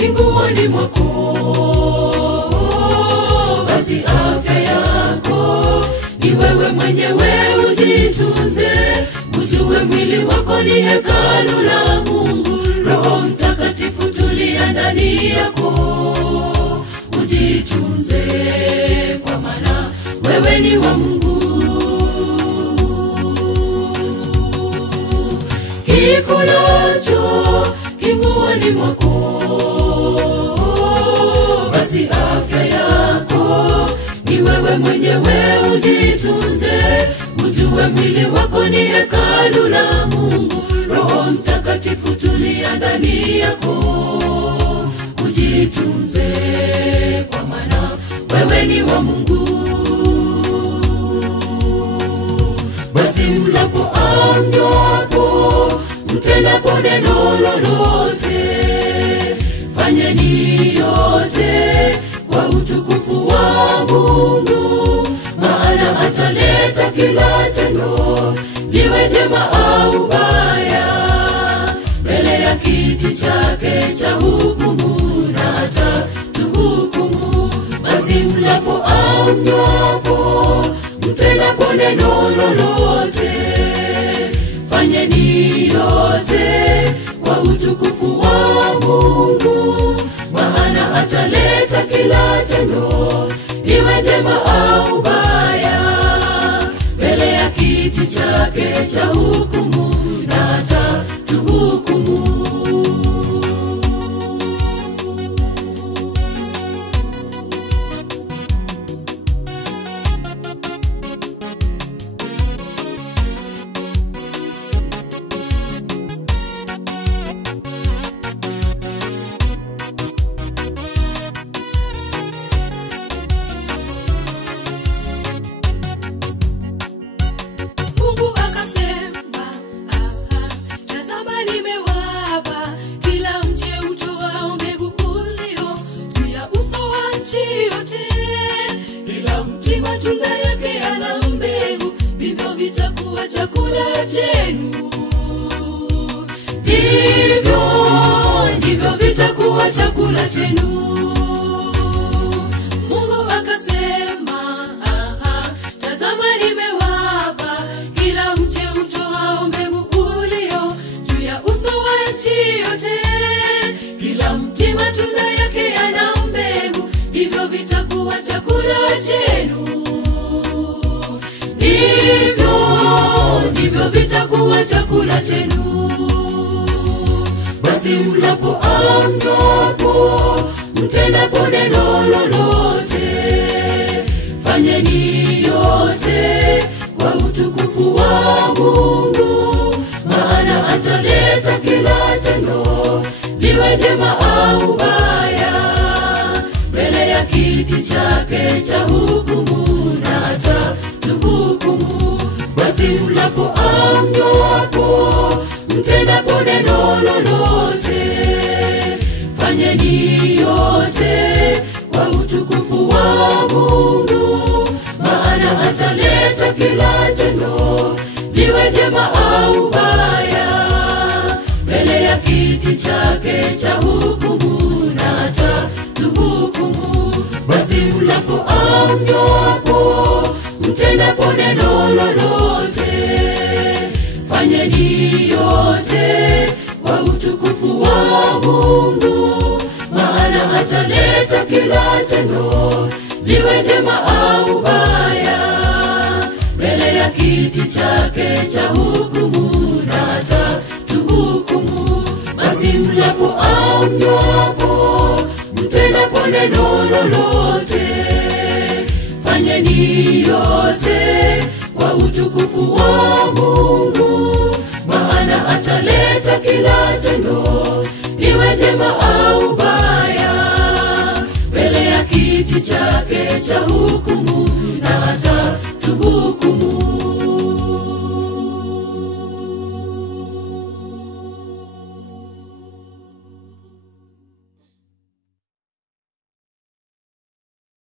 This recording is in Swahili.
kinguoni mwako. Basi afya yako ni wewe mwenyewe, ujitunze, ujue mwili wako ni hekalu la Mungu. Roho Mtakatifu tulia ndani yako, ujitunze kwa maana wewe ni wa Mungu. Kikulacho kinguoni mwako. Basi afya yako ni wewe mwenyewe, ujitunze, ujue mwili wako ni hekalu la Mungu. Roho Mtakatifu tulia ndani yako, ujitunze kwa maana wewe ni wa Mungu. Basi mlapo amnyopo, mtendapo neno lolote, fanyeni yote kwa utukufu wa Mungu, maana ataleta kila tendo, liwe jema au baya, mbele ya kiti chake cha hukumu, na atatuhukumu. Basi mlapo au mnyopo, mtendapo neno lolote, fanyeni yote kwa utukufu wa Mungu, maana ataleta kila tendo, liwe jema au baya, mbele ya kiti chake cha hukumu, na atatuhukumu. Matunda yake yana mbegu, vivyo vitakuwa chakula chenu. Hivyo ndivyo vitakuwa chakula chenu. Mungu akasema, tazama nimewapa kila mche utoao mbegu ulio juu ya uso wa nchi yote. Kila mti matunda yake yana mbegu, hivyo vitakuwa chakula chenu. Ndivyo vitakuwa chakula chenu. Basi mlapo amnyopo, mtendapo neno lolote, fanyeni yote kwa utukufu wa Mungu, maana ataleta kila tendo, liwe jema au baya, mbele ya kiti chake cha hukumu, na atatuhukumu. Basi mlapo amnyopo, mtendapo neno lolote, fanyeni yote kwa utukufu wa Mungu, maana ataleta kila tendo, liwe jema au baya, mbele ya kiti chake cha hukumu, na atatuhukumu. Basi mlapo amnyopo, mtendapo neno lolote, fanyeni yote kwa utukufu wa Mungu, maana ataleta kila tendo, liwe jema au baya, mbele ya kiti chake cha hukumu, na atatuhukumu. Basi mlapo amnyopo, mtendapo neno lolote, fanyeni yote kwa utukufu wa Mungu, maana ataleta kila tendo, liwe jema au baya, mbele ya kiti chake cha hukumu,